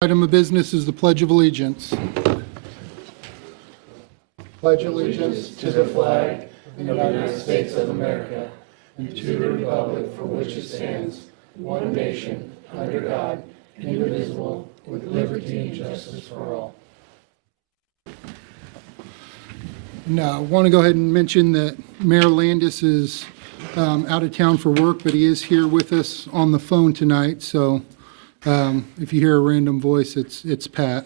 Item of business is the Pledge of Allegiance. Pledge allegiance to the flag of the United States of America and to the republic for which it stands, one nation, under God, indivisible, with liberty and justice for all. Now, I want to go ahead and mention that Mayor Landis is out of town for work, but he is here with us on the phone tonight, so if you hear a random voice, it's Pat.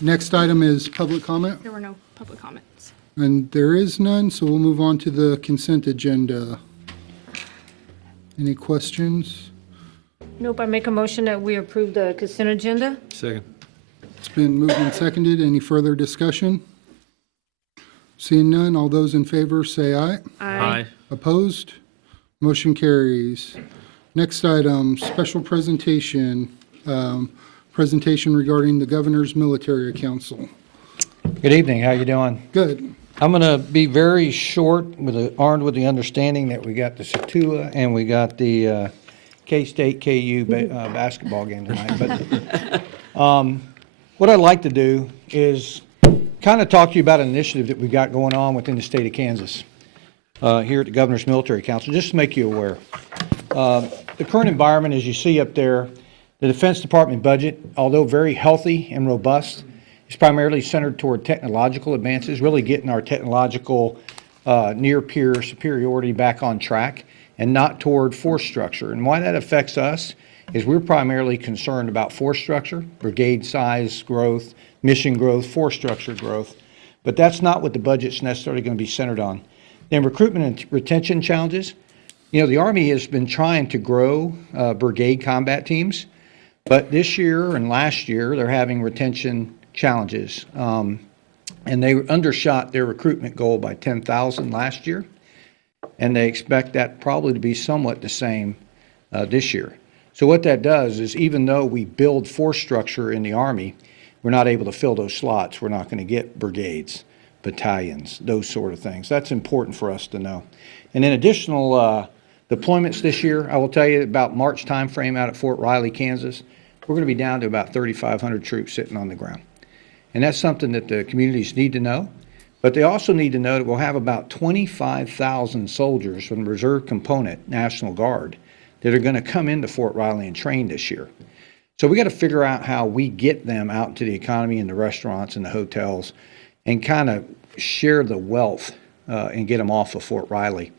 Next item is public comment, There were no public comments. and there is none, so we'll move on to the consent agenda. Any questions? Nope, I make a motion that we approve the consent agenda. Second. It's been moved and seconded. Any further discussion? Seeing none, all those in favor say aye. Aye. Opposed? Motion carries. Next item, special presentation, presentation regarding the Governor's Military Council. Good evening, how you doing? Good. I'm going to be very short, armed with the understanding that we got the Satua and we got the K-State KU basketball game tonight. But what I'd like to do is kind of talk to you about an initiative that we've got going on within the state of Kansas here at the Governor's Military Council, just to make you aware. The current environment, as you see up there, the Defense Department budget, although very healthy and robust, is primarily centered toward technological advances, really getting our technological near-peer superiority back on track, and not toward force structure. And why that affects us is we're primarily concerned about force structure, brigade size growth, mission growth, force structure growth, but that's not what the budget's necessarily going to be centered on. Then recruitment and retention challenges. You know, the Army has been trying to grow brigade combat teams, but this year and last year, they're having retention challenges. And they undershot their recruitment goal by 10,000 last year, and they expect that probably to be somewhat the same this year. So what that does is, even though we build force structure in the Army, we're not able to fill those slots. We're not going to get brigades, battalions, those sort of things. That's important for us to know. And then additional deployments this year, I will tell you about March timeframe out at Fort Riley, Kansas, we're going to be down to about 3,500 troops sitting on the ground. And that's something that the communities need to know. But they also need to know that we'll have about 25,000 soldiers from the reserve component, National Guard, that are going to come into Fort Riley and train this year. So we got to figure out how we get them out into the economy and the restaurants and the hotels and kind of share the wealth and get them off of Fort Riley.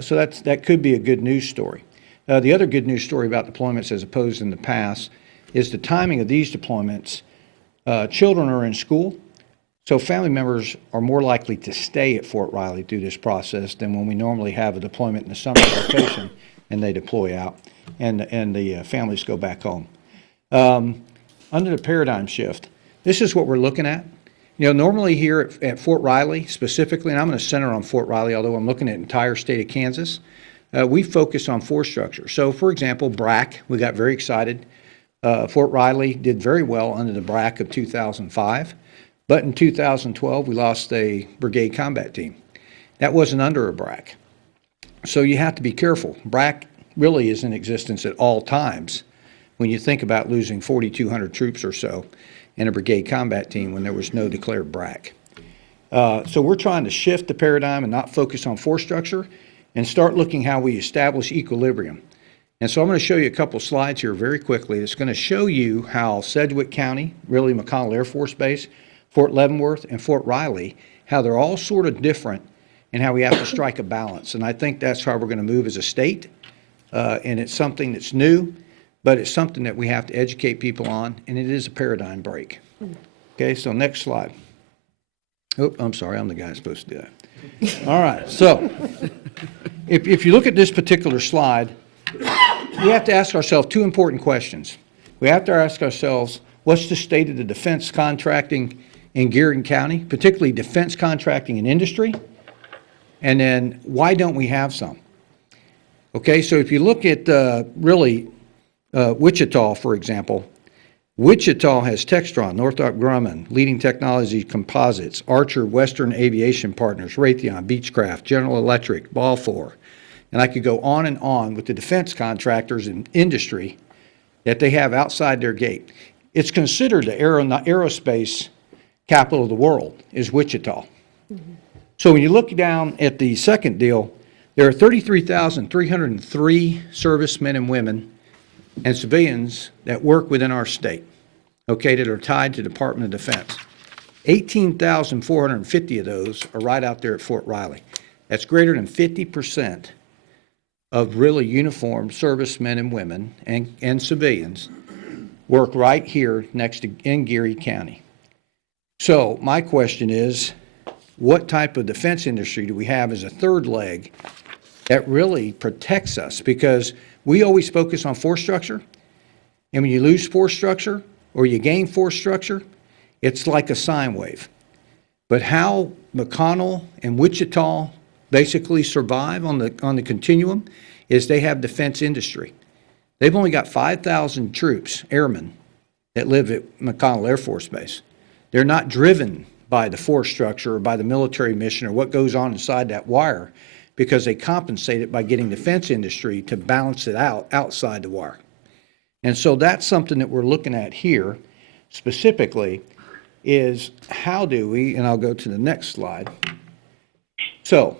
So that could be a good news story. The other good news story about deployments as opposed in the past is the timing of these deployments. Children are in school, so family members are more likely to stay at Fort Riley through this process than when we normally have a deployment in the summer rotation and they deploy out and the families go back home. Under the paradigm shift, this is what we're looking at. You know, normally here at Fort Riley specifically, and I'm going to center on Fort Riley, although I'm looking at the entire state of Kansas, we focus on force structure. So, for example, BRAC, we got very excited. Fort Riley did very well under the BRAC of 2005, but in 2012 we lost a brigade combat team. That wasn't under a BRAC. So you have to be careful. BRAC really is in existence at all times when you think about losing 4,200 troops or so in a brigade combat team when there was no declared BRAC. So we're trying to shift the paradigm and not focus on force structure and start looking how we establish equilibrium. And so I'm going to show you a couple slides here very quickly. It's going to show you how Sedgwick County, really McConnell Air Force Base, Fort Leavenworth, and Fort Riley, how they're all sort of different and how we have to strike a balance. And I think that's how we're going to move as a state. And it's something that's new, but it's something that we have to educate people on, and it is a paradigm break. Okay, so next slide. Oh, I'm sorry, I'm the guy supposed to do that. All right, so if you look at this particular slide, we have to ask ourselves two important questions. We have to ask ourselves, what's the state of the defense contracting in Gearing County, particularly defense contracting in industry? And then why don't we have some? Okay, so if you look at Wichita, for example, Wichita has Textron, Northrop Grumman, Leading Technology Composites, Archer, Western Aviation Partners, Raytheon, Beechcraft, General Electric, Balfour. And I could go on and on with the defense contractors in industry that they have outside their gate. It's considered the aerospace capital of the world is Wichita. So when you look down at the second deal, there are 33,303 servicemen and women and civilians that work within our state, okay, that are tied to the Department of Defense. 18,450 of those are right out there at Fort Riley. That's greater than 50% of really uniformed servicemen and women and civilians work right here next to in Geary County. So my question is, what type of defense industry do we have as a third leg that really protects us? Because we always focus on force structure, and when you lose force structure or you gain force structure, it's like a sine wave. But how McConnell and Wichita basically survive on the continuum is they have defense industry. They've only got 5,000 troops, airmen, that live at McConnell Air Force Base. They're not driven by the force structure or by the military mission or what goes on inside that wire, because they compensate it by getting defense industry to balance it out outside the wire. And so that's something that we're looking at here specifically is how do we, and I'll go to the next slide. So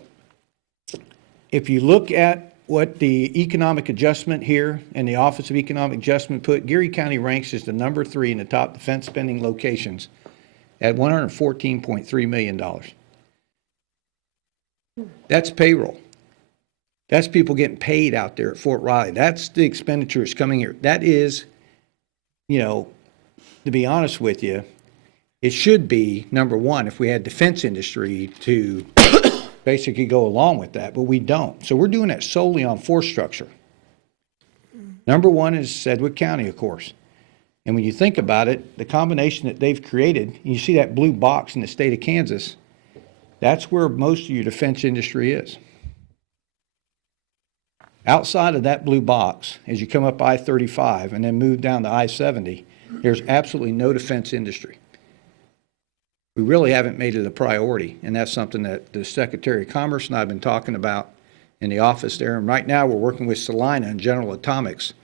if you look at what the economic adjustment here and the Office of Economic Adjustment put, Geary County ranks as the number 3 in the top defense spending locations at $114.3 million. That's payroll. That's people getting paid out there at Fort Riley. That's the expenditures coming here. That is, you know, to be honest with you, it should be number 1 if we had defense industry to basically go along with that, but we don't. So we're doing that solely on force structure. Number 1 is Sedgwick County, of course. And when you think about it, the combination that they've created, you see that blue box in the state of Kansas, that's where most of your defense industry is. Outside of that blue box, as you come up I-35 and then move down to I-70, there's absolutely no defense industry. We really haven't made it a priority, and that's something that the Secretary of Commerce and I have been talking about in the office there. And right now we're working with Salina and General Atomics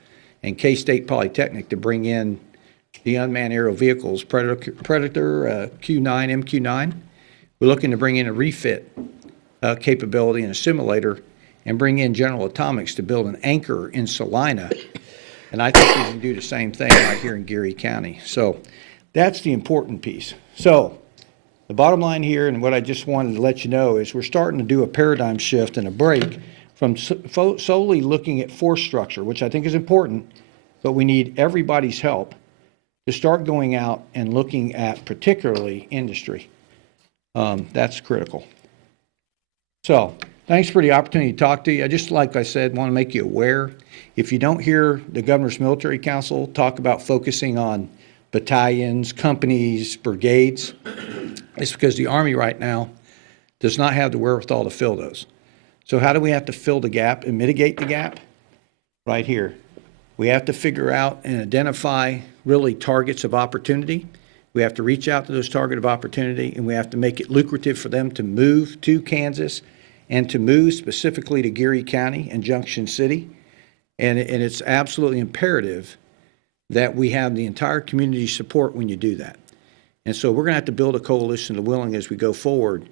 and K-State Polytechnic to bring in the unmanned aerial vehicles, Predator Q9, MQ9. We're looking to bring in a refit capability and a simulator and bring in General Atomics to build an anchor in Salina. And I think we can do the same thing right here in Geary County. So that's the important piece. So the bottom line here, and what I just wanted to let you know, is we're starting to do a paradigm shift and a break from solely looking at force structure, which I think is important, but we need everybody's help to start going out and looking at particularly industry. That's critical. So thanks for the opportunity to talk to you. I just, like I said, want to make you aware. If you don't hear the Governor's Military Council talk about focusing on battalions, companies, brigades, it's because the Army right now does not have the wherewithal to fill those. So how do we have to fill the gap and mitigate the gap? Right here. We have to figure out and identify really targets of opportunity. We have to reach out to those targets of opportunity, and we have to make it lucrative for them to move to Kansas and to move specifically to Geary County and Junction City. And it's absolutely imperative that we have the entire community support when you do that. And so we're going to have to build a coalition of the willing as we go forward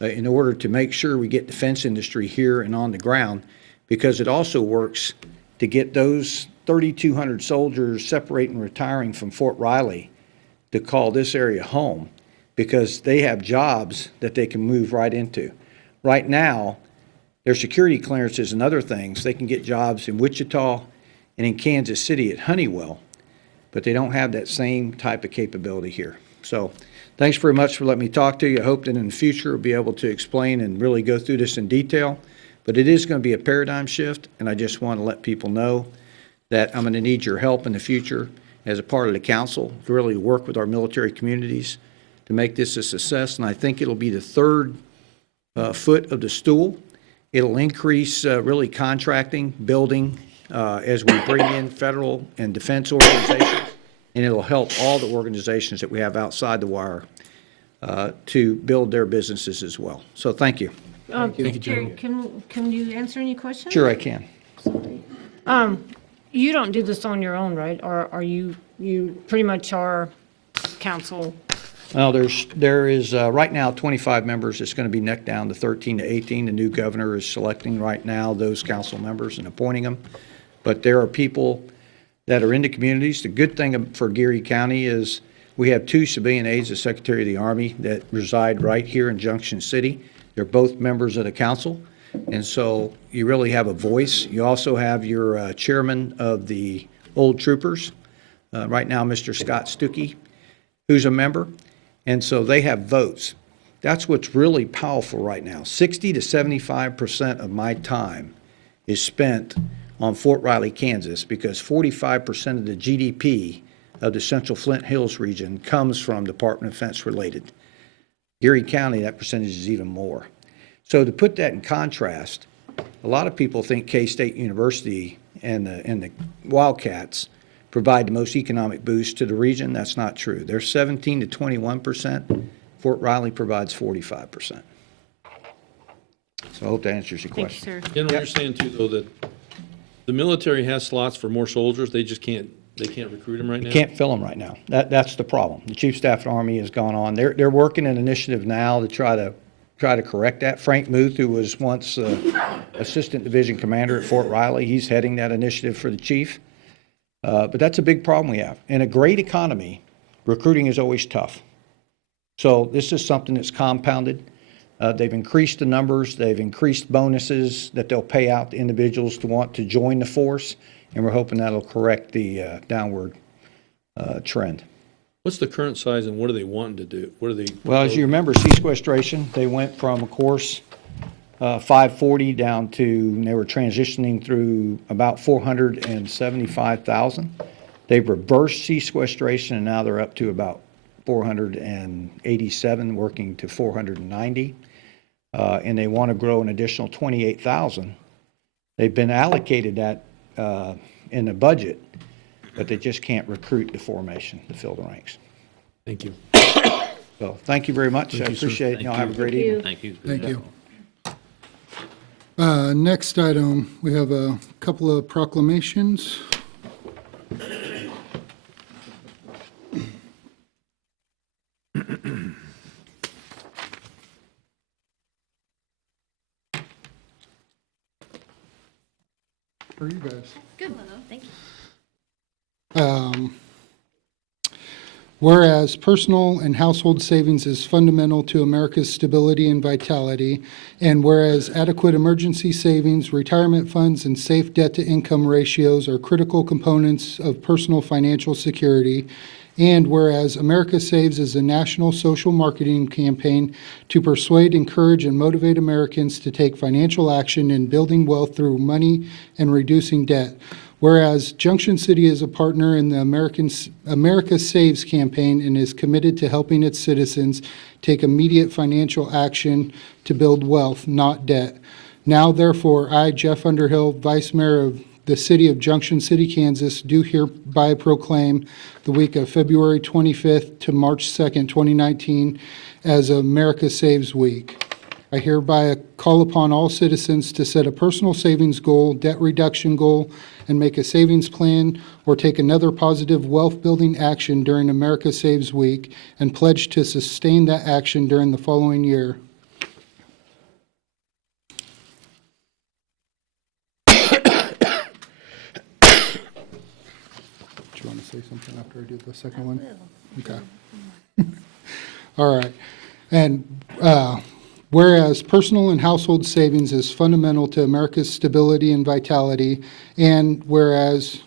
in order to make sure we get defense industry here and on the ground, because it also works to get those 3,200 soldiers separating and retiring from Fort Riley to call this area home, because they have jobs that they can move right into. Right now, their security clearances and other things, they can get jobs in Wichita and in Kansas City at Honeywell, but they don't have that same type of capability here. So thanks very much for letting me talk to you. I hope that in the future we'll be able to explain and really go through this in detail. But it is going to be a paradigm shift, and I just want to let people know that I'm going to need your help in the future as a part of the council to really work with our military communities to make this a success. And I think it'll be the third foot of the stool. It'll increase really contracting, building, as we bring in federal and defense organizations, and it'll help all the organizations that we have outside the wire to build their businesses as well. So thank you. Jerry, can you answer any questions? Sure, I can. You don't do this on your own, right? Or are you pretty much are council? Well, there is right now 25 members. It's going to be neck down to 13 to 18. The new governor is selecting right now those council members and appointing them. But there are people that are in the communities. The good thing for Geary County is we have 2 civilian aides of Secretary of the Army that reside right here in Junction City. They're both members of the council, and so you really have a voice. You also have your chairman of the Old Troopers, right now, Mr. Scott Stuckey, who's a member, and so they have votes. That's what's really powerful right now. 60 to 75% of my time is spent on Fort Riley, Kansas, because 45% of the GDP of the Central Flint Hills region comes from Department of Defense related. Geary County, that percentage is even more. So to put that in contrast, a lot of people think K-State University and the Wildcats provide the most economic boost to the region. That's not true. They're 17 to 21%. Fort Riley provides 45%. So I hope that answers your Thank you, question. sir. General, you're saying too, though, that the military has slots for more soldiers, they just can't recruit them right now? Can't fill them right now. That's the problem. The Chief Staff of the Army has gone on. They're working an initiative now to try to correct that. Frank Muth, who was once Assistant Division Commander at Fort Riley, he's heading that initiative for the chief. But that's a big problem we have. In a great economy, recruiting is always tough. So this is something that's compounded. They've increased the numbers. They've increased bonuses that they'll pay out to individuals to want to join the force, and we're hoping that'll correct the downward trend. What's the current size and what are they wanting to do? What are they? Well, as you remember, sequestration, they went from, of course, 540 down to, they were transitioning through about 475,000. They've reversed sequestration, and now they're up to about 487, working to 490. And they want to grow an additional 28,000. They've been allocated that in the budget, but they just can't recruit the formation to fill the ranks. Thank you. So thank you very much. I you, sir. appreciate it. Y'all have a great evening. Thank you. Thank you. Next item, we have a couple of proclamations. How are you guys? Good, thank you. Whereas personal and household savings is fundamental to America's stability and vitality, and whereas adequate emergency savings, retirement funds, and safe debt-to-income ratios are critical components of personal financial security, and whereas America Saves is a national social marketing campaign to persuade, encourage, and motivate Americans to take financial action in building wealth through money and reducing debt. Whereas Junction City is a partner in the America Saves campaign and is committed to helping its citizens take immediate financial action to build wealth, not debt. Now, therefore, I, Jeff Underhill, Vice Mayor of the City of Junction City, Kansas, do hereby proclaim the week of February 25th to March 2nd, 2019 as America Saves Week. I hereby call upon all citizens to set a personal savings goal, debt reduction goal, and make a savings plan or take another positive wealth-building action during America Saves Week and pledge to sustain that action during the following year. Do you want to say something after I do the second one? Okay. All right. And whereas personal and household savings is fundamental to America's stability and vitality, and whereas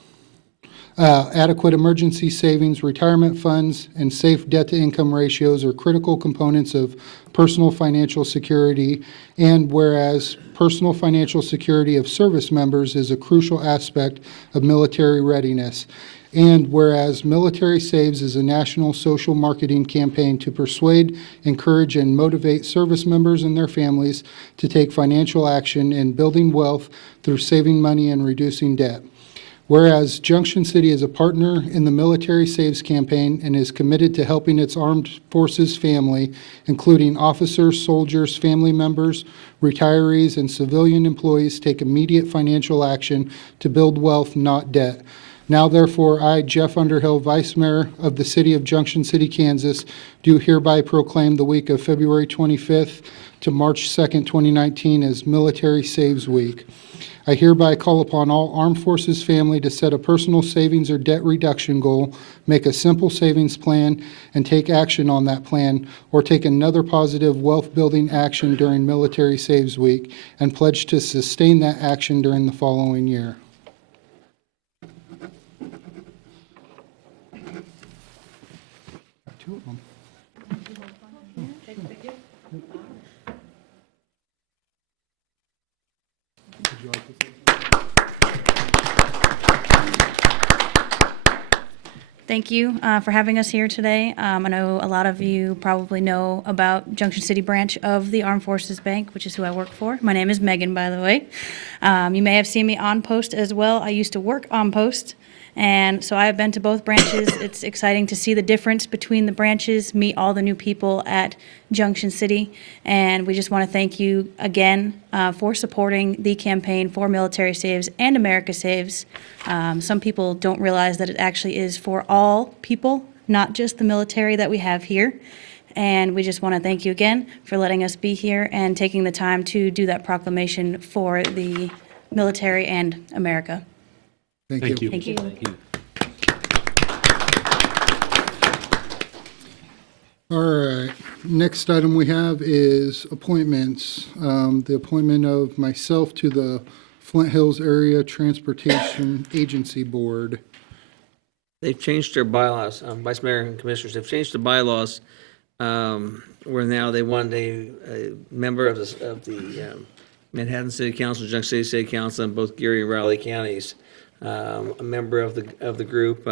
adequate emergency savings, retirement funds, and safe debt-to-income ratios are critical components of personal financial security, and whereas personal financial security of service members is a crucial aspect of military readiness. And whereas Military Saves is a national social marketing campaign to persuade, encourage, and motivate service members and their families to take financial action in building wealth through saving money and reducing debt. Whereas Junction City is a partner in the Military Saves campaign and is committed to helping its armed forces family, including officers, soldiers, family members, retirees, and civilian employees, take immediate financial action to build wealth, not debt. Now therefore, I, Jeff Underhill, Vice Mayor of the City of Junction City, Kansas, do hereby proclaim the week of February 25th to March 2nd, 2019 as Military Saves Week. I hereby call upon all Armed Forces family to set a personal savings or debt reduction goal, make a simple savings plan, and take action on that plan, or take another positive wealth-building action during Military Saves Week, and pledge to sustain that action during the following year. Got two of them. Would you like to say Thank you for having us here today. I know a lot of you probably know about Junction City branch of the Armed Forces Bank, which is who I work for. My name is Megan, by the way. You may have seen me on post as well. I used to work on post, and so I have been to both branches. It's exciting to see the difference between the branches, meet all the new people at Junction City, and we just want to thank you again for supporting the campaign for Military Saves and America Saves. Some people don't realize that it actually is for all people, not just the military that we have here. And we just want to thank you again for letting us be here and taking the time to do that proclamation for the military and America. Thank you. Thank you. All right, next item we have is appointments. The appointment of myself to the Flint Hills Area Transportation Agency Board. They've changed their bylaws, Vice Mayor and Commissioners, they've changed the bylaws, where now they want a member of the Manhattan City Council, Junction City City Council, in both Geary and Raleigh counties, a member of the group,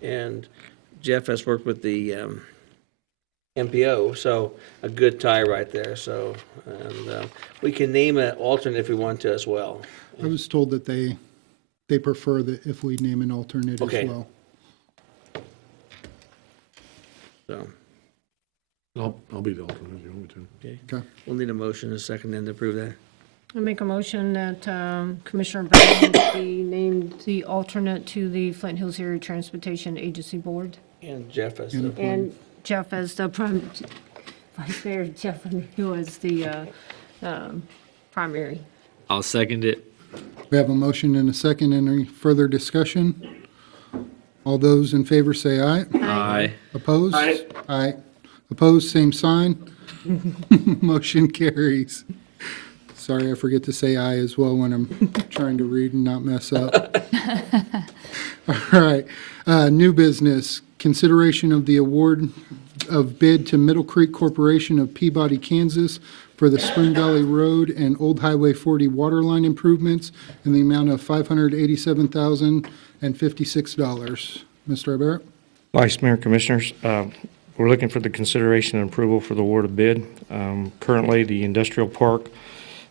and Jeff has worked with the MPO, so a good tie right there, so, and we can name an alternate if we want to as well. I was told that they prefer that if we name an alternate Okay. as well. So, I'll be the alternate if you want me to. okay, Okay. we'll need a motion and a second then to approve that. I make a motion that Commissioner Brown be named the alternate to the Flint Hills Area Transportation Agency Board. And Jeff has And the, And Jeff as the Vice Mayor Jeff Underhill as the primary. I'll second it. We have a motion and a second. Any further discussion? All those in favor say aye. Aye. Opposed? Aye. Opposed, same sign. Motion carries. Sorry, I forget to say aye as well when I'm trying to read and not mess up. All right, new business, consideration of the award of bid to Middle Creek Corporation of Peabody, Kansas for the Spring Valley Road and Old Highway 40 waterline improvements in the amount of $587,056. Mr. Ibarra? Vice Mayor, Commissioners, we're looking for the consideration and approval for the award of bid. Currently, the industrial park,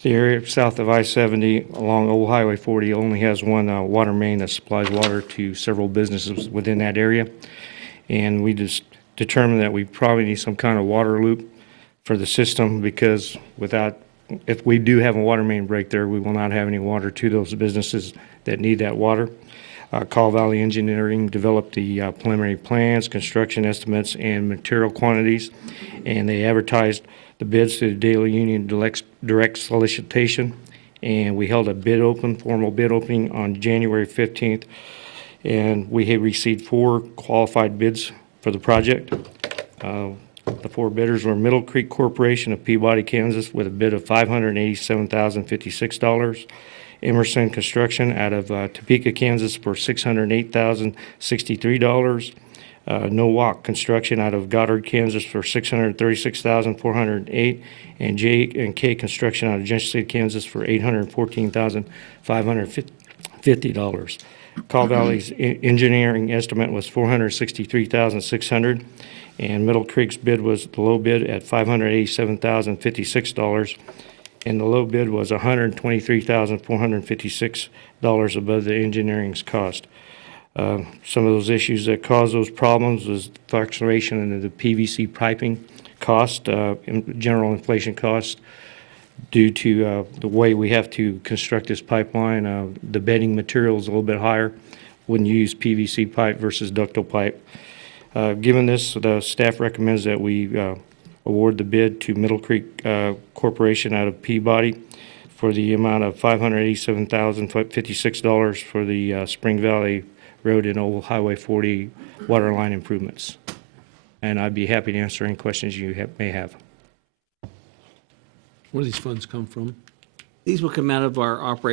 the area south of I-70 along Old Highway 40 only has one water main that supplies water to several businesses within that area. And we just determined that we probably need some kind of water loop for the system because if we do have a water main break there, we will not have any water to those businesses that need that water. Call Valley Engineering developed the preliminary plans, construction estimates, and material quantities, and they advertised the bids to the Daily Union direct solicitation, and we held a formal bid opening on January 15th, and we have received 4 qualified bids for the project. The 4 bidders were Middle Creek Corporation of Peabody, Kansas, with a bid of $587,056. Emerson Construction out of Topeka, Kansas for $608,063. Nowak Construction out of Goddard, Kansas for $636,408. And J&K Construction out of Junction City, Kansas for $814,550. Call Valley's engineering estimate was $463,600. And Middle Creek's bid was the low bid at $587,056. and the low bid was $123,456 above the engineering's cost. Some of those issues that caused those problems was fluctuation in the PVC piping cost, general inflation cost, due to the way we have to construct this pipeline. The bedding material is a little bit higher when you use PVC pipe versus ductile pipe. Given this, the staff recommends that we award the bid to Middle Creek Corporation out of Peabody for the amount of $587,056 for the Spring Valley Road and Old Highway 40 water line improvements. And I'd be happy to answer any questions you may have. Where do these funds come from? These will come out of our out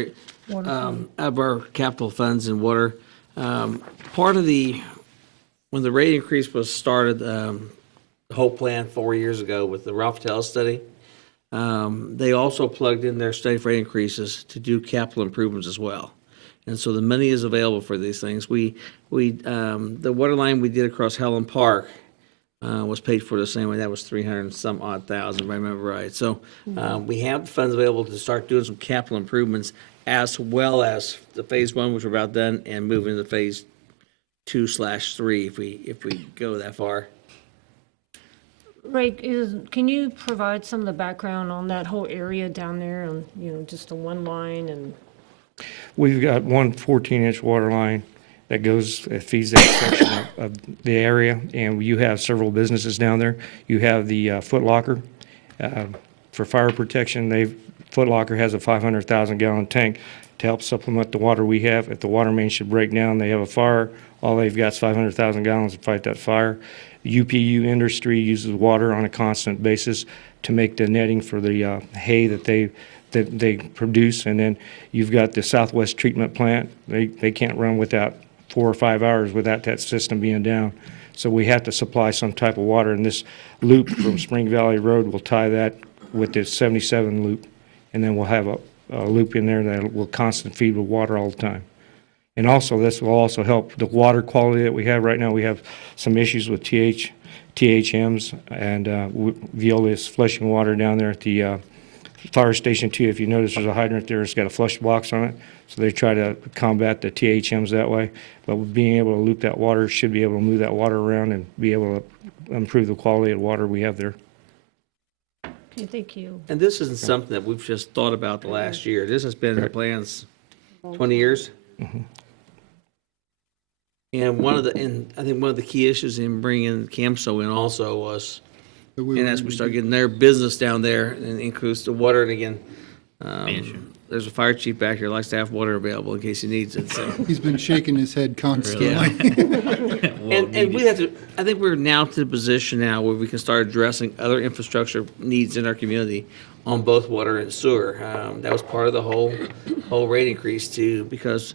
of our capital funds and water. Part of when the rate increase was started, the whole plan 4 years ago with the Ralph Tell study, they also plugged in their study for rate increases to do capital improvements as well. And so the money is available for these things. The water line we did across Helen Park was paid for the same way. That was 300 and some odd thousand, if I remember right. So we have the funds available to start doing some capital improvements, as well as the phase 1, which we're about done, and moving to phase 2/3 if we go that far. Ray, can you provide some of the background on that whole area down there, and, just the one line and? We've got one 14-inch water line that feeds that section of the area, and you have several businesses down there. You have the Foot Locker. For fire protection, Foot Locker has a 500,000-gallon tank to help supplement the water we have. If the water main should break down, they have a fire, all they've got is 500,000 gallons to fight that fire. UPU industry uses water on a constant basis to make the netting for the hay that they produce. And then you've got the Southwest Treatment Plant. They can't run without 4 or 5 hours without that system being down. So we have to supply some type of water, and this loop from Spring Valley Road will tie that with the 77 loop, and then we'll have a loop in there that will constant feed with water all the time. And also, this will also help the water quality that we have right now. We have some issues with THMs, and Veolia is flushing water down there at the fire station too. If you notice, there's a hydrant there. It's got a flush box on it. So they try to combat the THMs that way. But being able to loop that water should be able to move that water around and be able to improve the quality of the water we have there. Okay, thank you. And this isn't something that we've just thought about the last year. This has been in the plans 20 years. Mm-hmm. And I think one of the key issues in bringing CAMSO in also was, and as we start getting their business down there and increase the water, and again, there's a fire chief back here, likes to have water available in case he needs it, so. He's been shaking his head constantly. And we have to, I think we're now to the position now where we can start addressing other infrastructure needs in our community on both water and sewer. That was part of the whole rate increase too, because,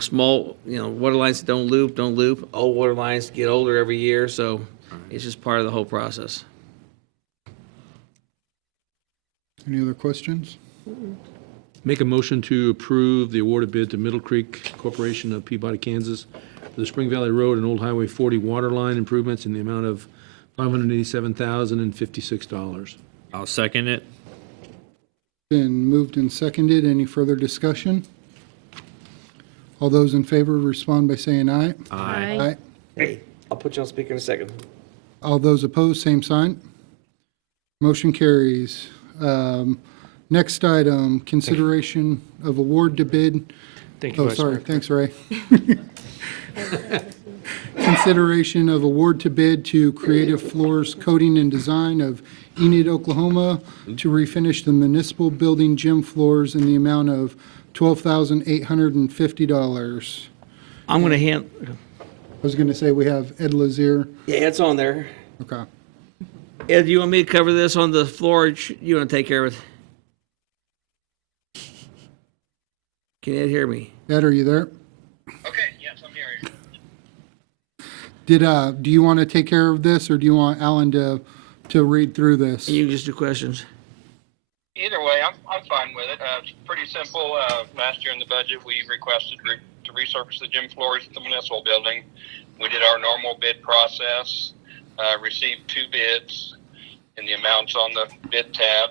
small, water lines that don't loop. Old water lines get older every year, so it's just part of the whole process. Any other questions? Make a motion to approve the awarded bid to Middle Creek Corporation of Peabody, Kansas for the Spring Valley Road and Old Highway 40 water line improvements in the amount of $587,056. I'll second it. Been moved and seconded. Any further discussion? All those in favor respond by saying aye. Aye. Hey, I'll put you on speaker in a second. All those opposed, same sign. Motion carries. Next item, consideration of award to bid. Thank you, Oh, Vice sorry. Mayor. Thanks, Ray. Consideration of award to bid to Creative Floors Coating and Design of Enid, Oklahoma to refinish the municipal building gym floors in the amount of $12,850. I'm going to hand, I was going to say we have Ed Lazier. yeah, it's on there. Okay. Ed, do you want me to cover this on the floor, or you want to take care of it? Can Ed hear me? Ed, are you there? Okay, yes, I'm here. Do you want to take care of this, or do you want Alan to read through this? You can just do questions. Either way, I'm fine with it. It's pretty simple. Last year in the budget, we requested to resurface the gym floors at the municipal building. We did our normal bid process, received 2 bids, and the amounts on the bid tab.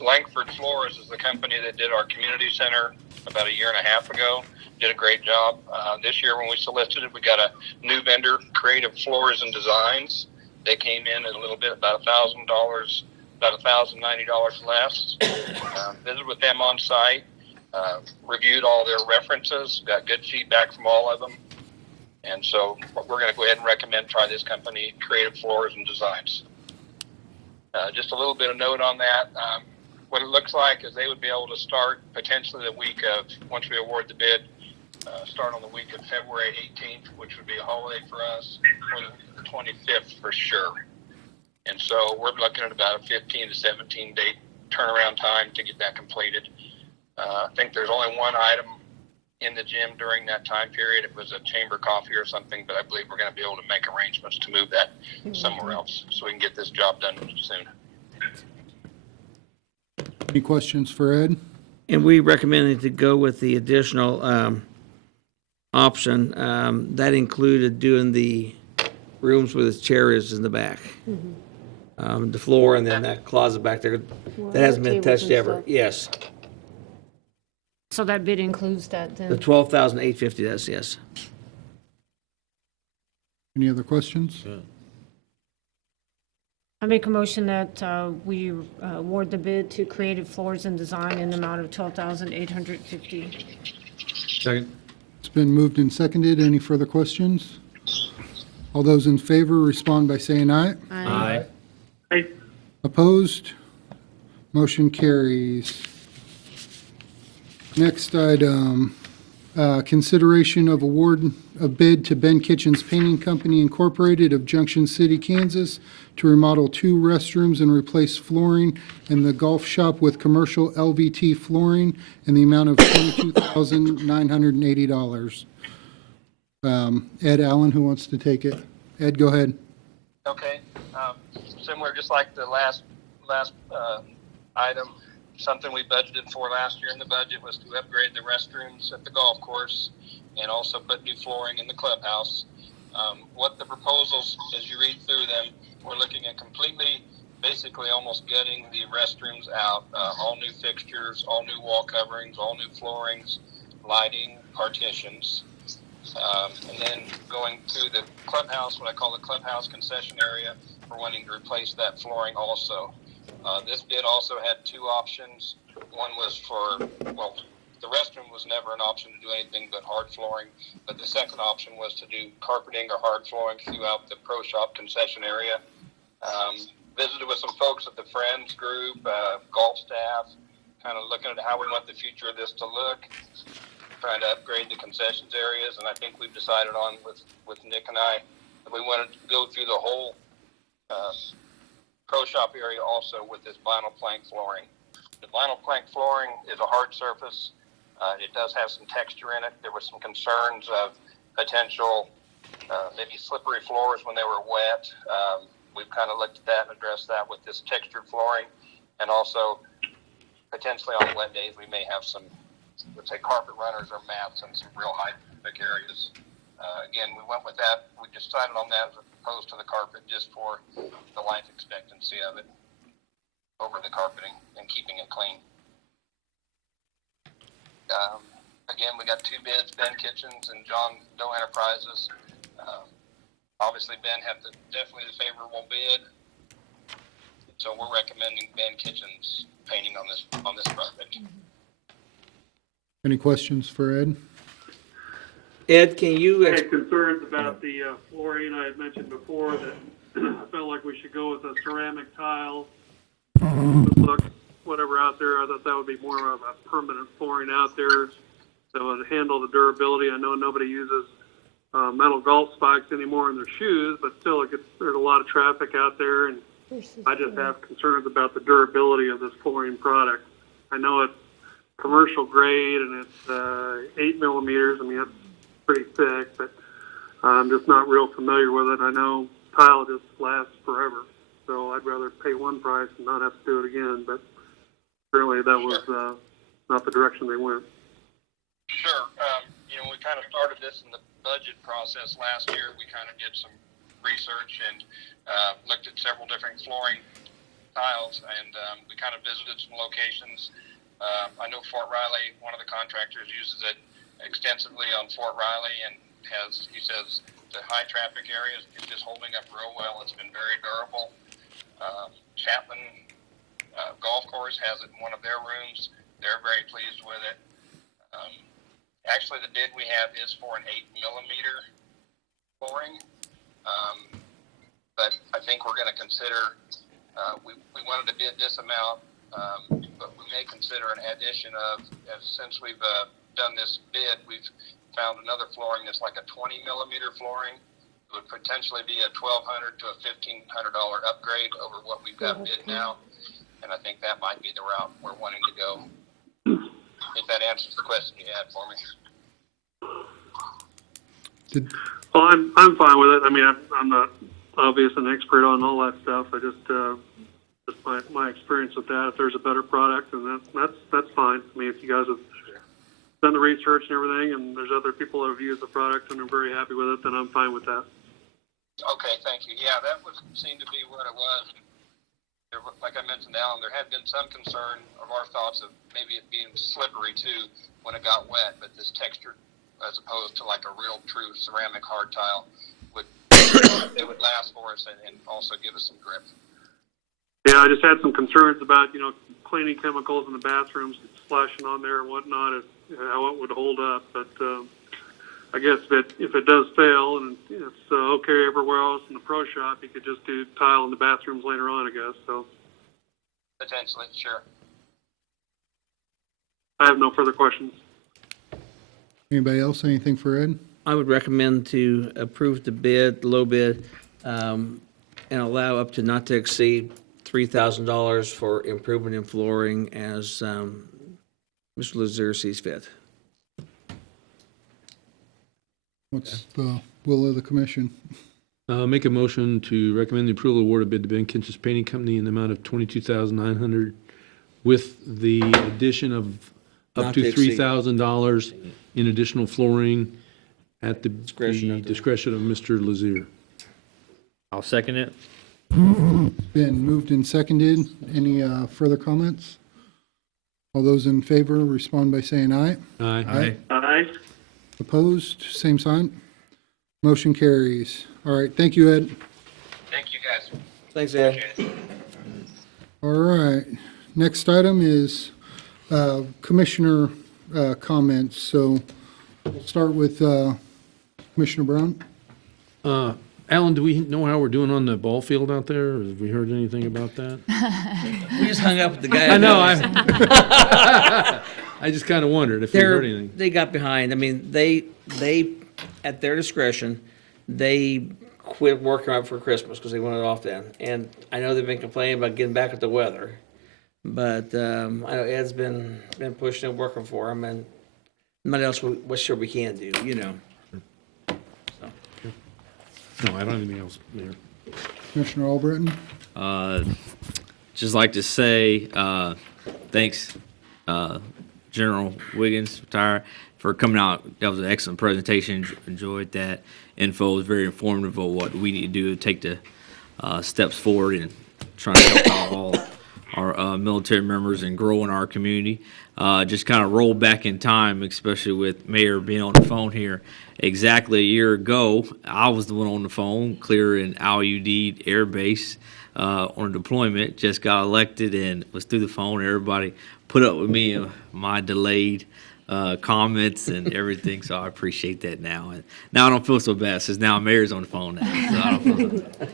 Langford Floors is the company that did our community center about a year and a half ago. Did a great job. This year when we solicited, we got a new vendor, Creative Floors and Designs. They came in at a little bit, about $1,000, about $1,090 less. Visited with them on site, reviewed all their references, got good feedback from all of them. And so we're going to go ahead and recommend try this company, Creative Floors and Designs. Just a little bit of note on that. What it looks like is they would be able to start potentially the week of, once we award the bid, start on the week of February 18th, which would be a holiday for us, or the 25th for sure. And so we're looking at about a 15 to 17 day turnaround time to get that completed. I think there's only one item in the gym during that time period. It was a chamber coffee or something, but I believe we're going to be able to make arrangements to move that somewhere else so we can get this job done soon. Any questions for Ed? And we recommended to go with the additional option. That included doing the rooms where the chair is in the back. The floor and then that closet back there. That hasn't been Tables touched and ever. stuff. Yes. So that bid includes that The then? $12,850 does, yes. Any other questions? I make a motion that we award the bid to Creative Floors and Design in the amount of $12,850. Second. It's been moved and seconded. Any further questions? All those in favor respond by saying aye. Aye. Opposed? Motion carries. Next item, consideration of award of bid to Ben Kitchens Painting Company Incorporated of Junction City, Kansas, to remodel 2 restrooms and replace flooring in the golf shop with commercial LVT flooring in the amount of $22,980. Ed Allen, who wants to take it? Ed, go ahead. Okay. Similar, just like the last item, something we budgeted for last year in the budget was to upgrade the restrooms at the golf course and also put new flooring in the clubhouse. What the proposals, as you read through them, we're looking at completely, basically almost gutting the restrooms out, all new fixtures, all new wall coverings, all new floorings, lighting, partitions. And then going to the clubhouse, what I call the clubhouse concession area, we're wanting to replace that flooring also. This bid also had 2 options. One was for, well, the restroom was never an option to do anything but hard flooring, but the second option was to do carpeting or hard flooring throughout the pro shop concession area. Visited with some folks at the Friends group, golf staff, kind of looking at how we want the future of this to look, trying to upgrade the concessions areas, and I think we've decided on with Nick and I that we wanted to go through the whole pro shop area also with this vinyl plank flooring. The vinyl plank flooring is a hard surface. It does have some texture in it. There were some concerns of potential maybe slippery floors when they were wet. We've kind of looked at that and addressed that with this textured flooring, and also potentially on wet days we may have some, let's say, carpet runners or mats in some real high thick areas. Again, we went with that. We decided on that as opposed to the carpet just for the life expectancy of it over the carpeting and keeping it clean. Again, we got 2 bids, Ben Kitchens and John Doe Enterprises. Obviously, Ben had definitely the favorable bid, so we're recommending Ben Kitchens painting on this project. Any questions for Ed? Ed, can you, I had concerns about the flooring. I had mentioned before that I felt like we should go with a ceramic tile. Look, whatever out there, I thought that would be more of a permanent flooring out there that would handle the durability. I know nobody uses metal golf spikes anymore in their shoes, but still there's a lot of traffic out there, and I just have concerns about the durability of this flooring product. I know it's commercial grade and it's 8 millimeters. I mean, that's pretty thick, but I'm just not real familiar with it. I know tile just lasts forever, so I'd rather pay one price and not have to do it again, but apparently that was not the direction they went. Sure. We kind of started this in the budget process last year. We kind of did some research and looked at several different flooring tiles, and we kind of visited some locations. I know Fort Riley, one of the contractors, uses it extensively on Fort Riley, and he says the high traffic areas is just holding up real well. It's been very durable. Chapman Golf Course has it in one of their rooms. They're very pleased with it. Actually, the bid we have is for an 8mm flooring, but I think we're going to consider. We wanted to bid this amount, but we may consider an addition of, since we've done this bid, we've found another flooring that's like a 20mm flooring. It would potentially be a $1,200 to a $1,500 upgrade over what we've got bid now, and I think that might be the route we're wanting to go. If that answers the question you had for me. Well, I'm fine with it. I mean, I'm not obvious an expert on all that stuff. I just my experience with that. If there's a better product, and that's fine. I mean, if you guys have done the research and everything, and there's other people that have used the product and are very happy with it, then I'm fine with that. Okay, thank you. Yeah, that seemed to be what it was. Like I mentioned, Alan, there had been some concern of our thoughts of maybe it being slippery too when it got wet, but this texture, as opposed to like a real true ceramic hard tile, would last for us and also give us some grip. Yeah, I just had some concerns about cleaning chemicals in the bathrooms, splashing on there and whatnot, how it would hold up. But I guess if it does fail and it's okay everywhere else in the pro shop, you could just do tile in the bathrooms later on, I guess. So potentially, sure. I have no further questions. Anybody else, anything for Ed? I would recommend to approve the bid, the low bid, and allow up to not to exceed $3,000 for improvement in flooring as Mr. Lazier sees fit. What's the will of the commission? Make a motion to recommend the approval of award of bid to Ben Kinch's Painting Company in the amount of $22,900 with the addition of up Not to to exceed. $3,000 in additional flooring at the Discretion of the- discretion of Mr. Lazier. I'll second it. Been moved and seconded. Any further comments? All those in favor respond by saying aye. Aye. Aye. Opposed, same sign. Motion carries. All right, thank you, Ed. Thank you, guys. Thanks, Ed. All right, next item is commissioner comments. So we'll start with Commissioner Brown. Alan, do we know how we're doing on the ball field out there? Have we heard anything about that? We just hung up with the guy. I know, I just kind of wondered if you heard anything. They got behind. I mean, they at their discretion, they quit working right for Christmas because they wanted it off then. And I know they've been complaining about getting back with the weather, but I know Ed's been pushing and working for them, and nobody else was sure we can do, No, I don't have anything else, Mayor. Commissioner Albritton. Just like to say thanks, General Wiggins, retired, for coming out. That was an excellent presentation. Enjoyed that info. It was very informative of what we need to do to take the steps forward and trying to help out all our military members and grow in our community. Just kind of roll back in time, especially with Mayor being on the phone here. Exactly a year ago, I was the one on the phone clearing Al-Udeid Air Base on deployment. Just got elected and was through the phone. Everybody put up with me and my delayed comments and everything, so I appreciate that now. And now I don't feel so bad since now Mayor's on the phone now. So I don't feel so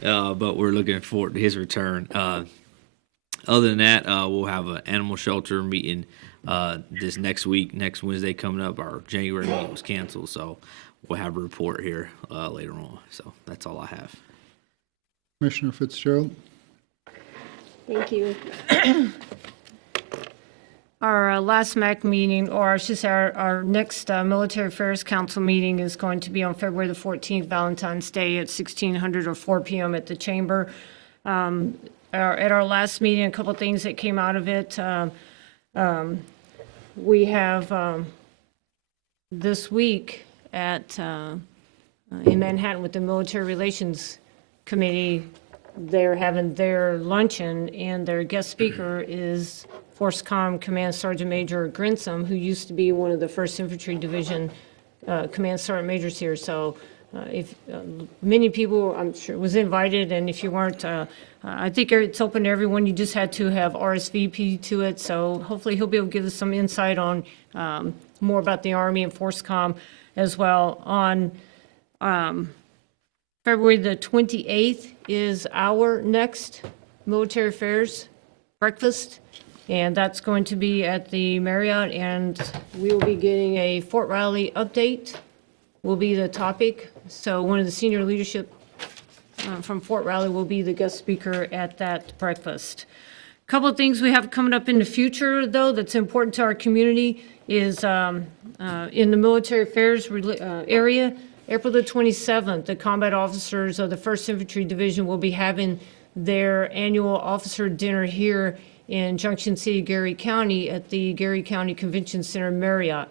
bad. But we're looking forward to his return. Other than that, we'll have an animal shelter meeting this next week. Next Wednesday coming up, our January meeting was canceled, so we'll have a report here later on. So that's all I have. Commissioner Fitzgerald. Thank you. Our last MAC meeting, or I should say our next Military Affairs Council meeting is going to be on February the 14th, Valentine's Day at 1600 or 4 p.m. at the Chamber. At our last meeting, a couple things that came out of it. We have this week in Manhattan with the Military Relations Committee, they're having their luncheon, and their guest speaker is FORSCOM Command Sergeant Major Grinsom, who used to be one of the 1st Infantry Division Command Sergeant Majors here. So if many people, I'm sure, was invited, and if you weren't, I think it's open to everyone. You just had to have RSVP to it. So hopefully he'll be able to give us some insight on more about the Army and FORSCOM as well. On February the 28th is our next military affairs breakfast, and that's going to be at the Marriott, and we will be getting a Fort Riley update will be the topic. So one of the senior leadership from Fort Riley will be the guest speaker at that breakfast. A couple of things we have coming up in the future, though, that's important to our community is in the military affairs area. April the 27th, the combat officers of the 1st Infantry Division will be having their annual officer dinner here in Junction City, Gary County, at the Gary County Convention Center Marriott.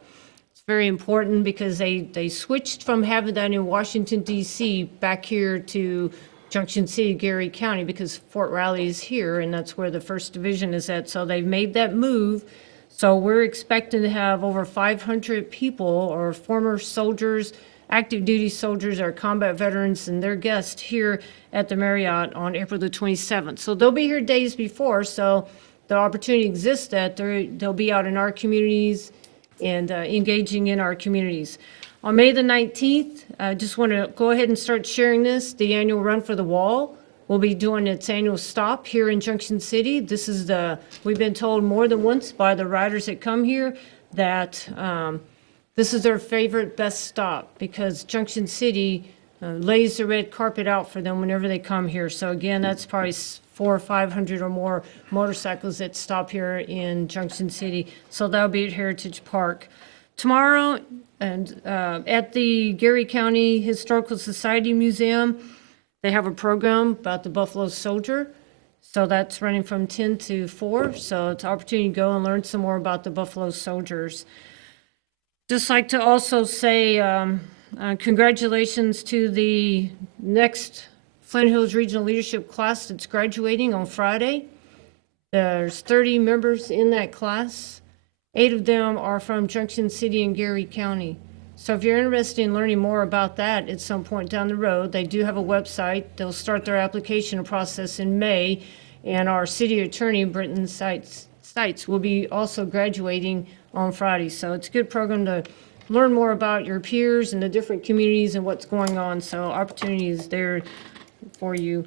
It's very important because they switched from having that in Washington, D.C. back here to Junction City, Gary County, because Fort Riley is here, and that's where the 1st Division is at. So they've made that move. So we're expecting to have over 500 people or former soldiers, active duty soldiers, or combat veterans, and their guests here at the Marriott on April the 27th. So they'll be here days before, so the opportunity exists that they'll be out in our communities and engaging in our communities. On May the 19th, I just want to go ahead and start sharing this. The annual Run for the Wall will be doing its annual stop here in Junction City. This is we've been told more than once by the riders that come here that this is their favorite, best stop, because Junction City lays the red carpet out for them whenever they come here. So again, that's probably 400 or 500 or more motorcycles that stop here in Junction City. So that'll be at Heritage Park. Tomorrow, and at the Gary County Historical Society Museum, they have a program about the Buffalo Soldier. So that's running from 10 to 4. So it's an opportunity to go and learn some more about the Buffalo Soldiers. Just like to also say congratulations to the next Flint Hills Regional Leadership class that's graduating on Friday. There's 30 members in that class. 8 of them are from Junction City and Gary County. So if you're interested in learning more about that at some point down the road, they do have a website. They'll start their application process in May, and our city attorney, Brenton Stites, will be also graduating on Friday. So it's a good program to learn more about your peers and the different communities and what's going on. So opportunity is there for you.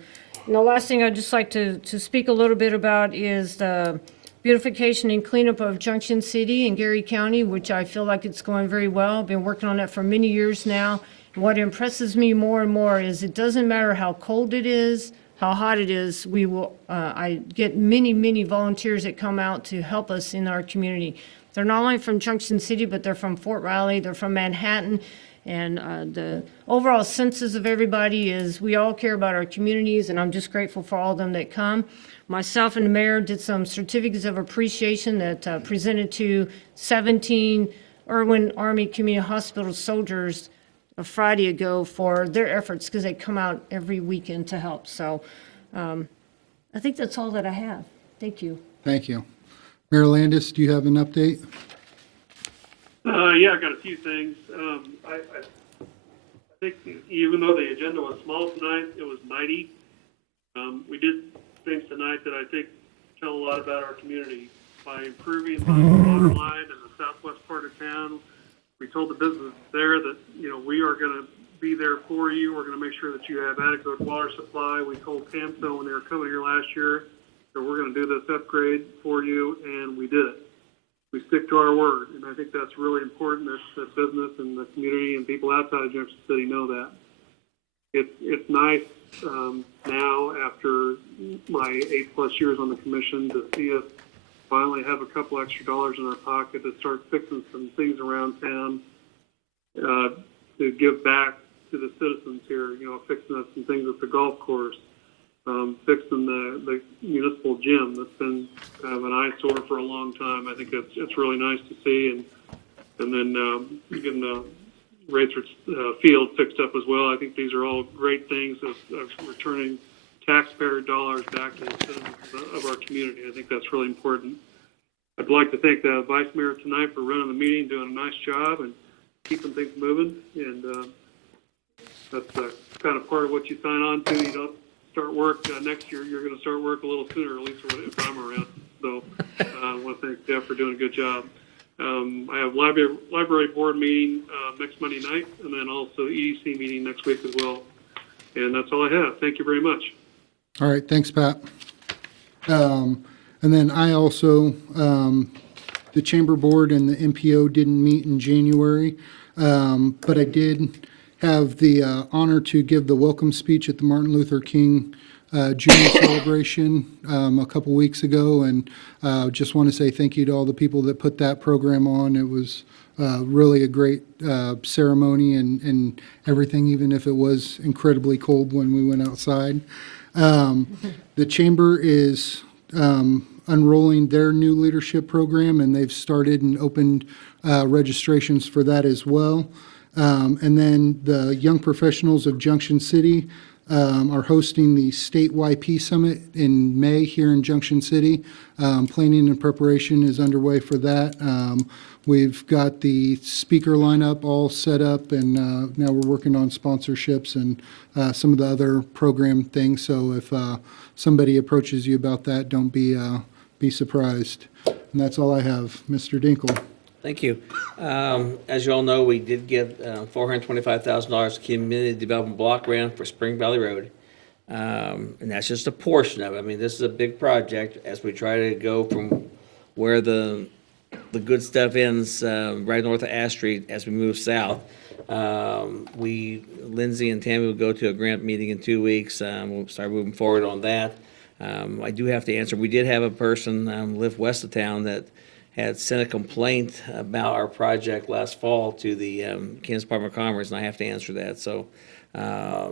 And the last thing I'd just like to speak a little bit about is the beautification and cleanup of Junction City and Gary County, which I feel like it's going very well. I've been working on that for many years now. And what impresses me more and more is it doesn't matter how cold it is, how hot it is, we will. I get many volunteers that come out to help us in our community. They're not only from Junction City, but they're from Fort Riley, they're from Manhattan, and the overall senses of everybody is we all care about our communities, and I'm just grateful for all of them that come. Myself and the mayor did some certificates of appreciation that presented to 17 Irwin Army Community Hospital soldiers a Friday ago for their efforts, because they come out every weekend to help. So I think that's all that I have. Thank you. Thank you. Mayor Landis, do you have an update? Yeah, I got a few things. I think even though the agenda was small tonight, it was mighty. We did things tonight that I think tell a lot about our community. By improving the water line in the southwest part of town, we told the business there that, we are going to be there for you. We're going to make sure that you have adequate water supply. We told CAMSO when they were coming here last year that we're going to do this upgrade for you, and we did it. We stick to our word, and I think that's really important that business and the community and people outside of Junction City know that. It's nice now, after my 8+ years on the commission, to see us finally have a couple extra dollars in our pocket to start fixing some things around town, to give back to the citizens here, fixing up some things at the golf course, fixing the municipal gym that's been kind of an eyesore for a long time. I think it's really nice to see, and then getting the Rayford Field fixed up as well. I think these are all great things of returning taxpayer dollars back to the citizens of our community. I think that's really important. I'd like to thank the Vice Mayor tonight for running the meeting, doing a nice job, and keeping things moving. And that's kind of part of what you sign on to. You don't start work next year. You're going to start work a little sooner, at least if I'm around. So I want to thank Jeff for doing a good job. I have library board meeting next Monday night, and then also EDC meeting next week as well. And that's all I have. Thank you very much. All right, thanks, Pat. And then I also, the Chamber Board and the MPO didn't meet in January, but I did have the honor to give the welcome speech at the Martin Luther King Jr. celebration a couple weeks ago, and just want to say thank you to all the people that put that program on. It was really a great ceremony and everything, even if it was incredibly cold when we went outside. The Chamber is unrolling their new leadership program, and they've started and opened registrations for that as well. And then the Young Professionals of Junction City are hosting the State YP Summit in May here in Junction City. Planning and preparation is underway for that. We've got the speaker lineup all set up, and now we're working on sponsorships and some of the other program things. So if somebody approaches you about that, don't be surprised. And that's all I have. Mr. Dinkle. Thank you. As you all know, we did give $425,000 community development block grant for Spring Valley Road. And that's just a portion of it. I mean, this is a big project as we try to go from where the good stuff ends right north of Ash Street as we move south. Lindsay and Tammy will go to a grant meeting in 2 weeks. We'll start moving forward on that. I do have to answer, we did have a person live west of town that had sent a complaint about our project last fall to the Kansas Department of Commerce, and I have to answer that. So a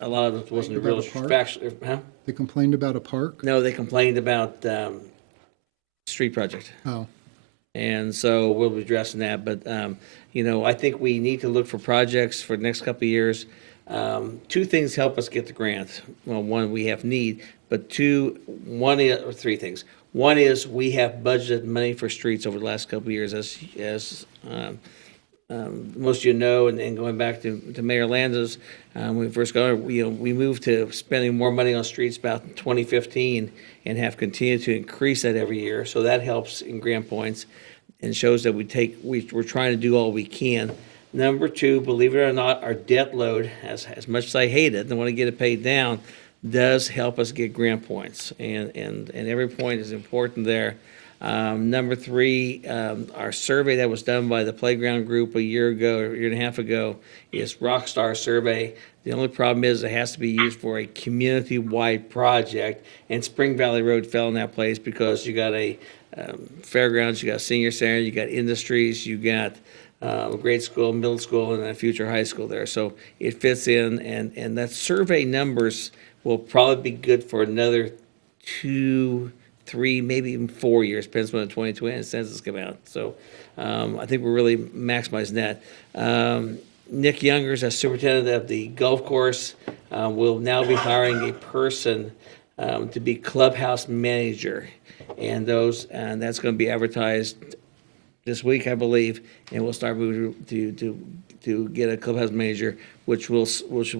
lot of it wasn't real factual. Huh? They complained about a park? No, they complained about street project. Oh. And so we'll be addressing that. But, I think we need to look for projects for the next couple of years. Two things help us get the grant. Well, one, we have need, but three things. One is we have budgeted money for streets over the last couple of years, as most of you know, and going back to Mayor Landa's, when we first got, we moved to spending more money on streets about 2015 and have continued to increase that every year. So that helps in grant points and shows that we're trying to do all we can. Number two, believe it or not, our debt load, as much as I hate it and want to get it paid down, does help us get grant points, and every point is important there. Number three, our survey that was done by the Playground Group a year and a half ago is Rockstar Survey. The only problem is it has to be used for a community-wide project, and Spring Valley Road fell in that place because you got a fairgrounds, you got senior center, you got industries, you got grade school, middle school, and a future high school there. So it fits in, and that survey numbers will probably be good for another 2, 3, maybe even 4 years, depends when the 2020 census come out. So I think we're really maximizing that. Nick Youngers, as superintendent of the golf course, will now be hiring a person to be clubhouse manager. And that's going to be advertised this week, I believe, and we'll start moving to get a clubhouse manager, which will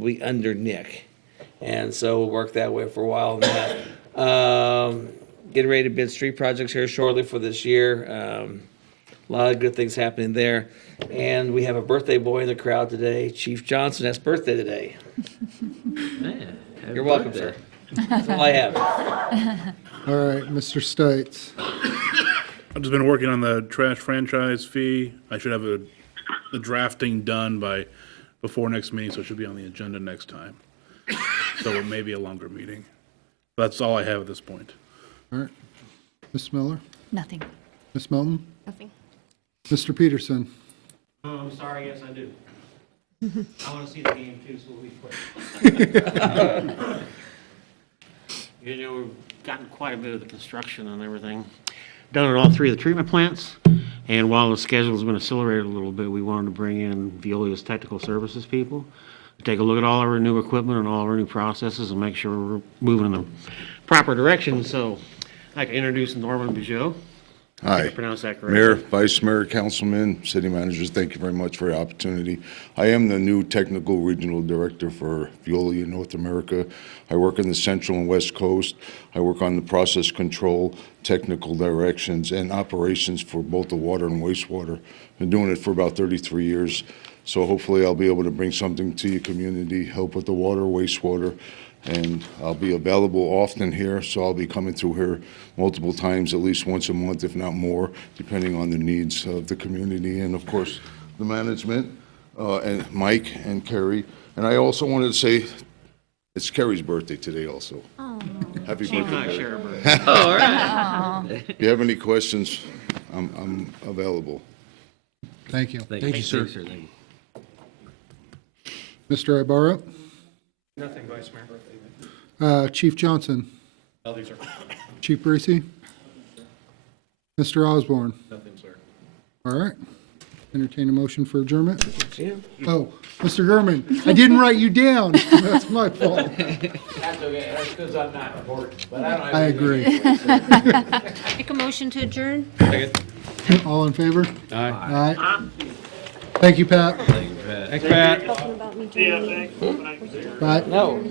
be under Nick. And so we'll work that way for a while. Getting ready to bid street projects here shortly for this year. A lot of good things happening there. And we have a birthday boy in the crowd today. Chief Johnson has birthday today. Man, happy You're welcome, birthday. sir. That's all I have. All right, Mr. Stites. I've just been working on the trash franchise fee. I should have the drafting done before next meeting, so it should be on the agenda next time. So it may be a longer meeting. That's all I have at this point. All right. Ms. Miller? Nothing. Ms. Melton? Nothing. Mr. Peterson? Oh, I'm sorry, yes, I do. I want to see the game too, so we'll be quick. We've gotten quite a bit of the construction and everything done at all three of the treatment plants. And while the schedule has been accelerated a little bit, we wanted to bring in Veolia's technical services people. take a look at all our new equipment and all our new processes and make sure we're moving in the proper direction. So I'd like to introduce Norman Bijot. Hi. Pronounce that correctly. Mayor, Vice Mayor, Councilman, City Managers, thank you very much for the opportunity. I am the new Technical Regional Director for Veolia North America. I work in the Central and West Coast. I work on the process control, technical directions, and operations for both the water and wastewater. Been doing it for about 33 years, so hopefully I'll be able to bring something to your community, help with the water, wastewater, and I'll be available often here, so I'll be coming through here multiple times, at least once a month, if not more, depending on the needs of the community and, of course, the management, and Mike and Kerry. And I also wanted to say it's Kerry's birthday today also. Happy birthday. Oh, all right. If you have any questions, I'm available. Thank you. Thank you, sir. Thank you. Mr. Ibarra? Nothing, Vice Mayor. Chief Johnson? Nothing, sir. Chief Breesy? Mr. Osborne? Nothing, sir. All right. Entertain a motion for adjournment? Oh, Mr. Gurman, I didn't write you down. That's my fault. That's okay, that's because I'm not important, but I agree. Make a motion to adjourn? All in favor? Aye. Aye. Thank you, Pat. Thanks, Pat. Yeah, thanks. Bye. No.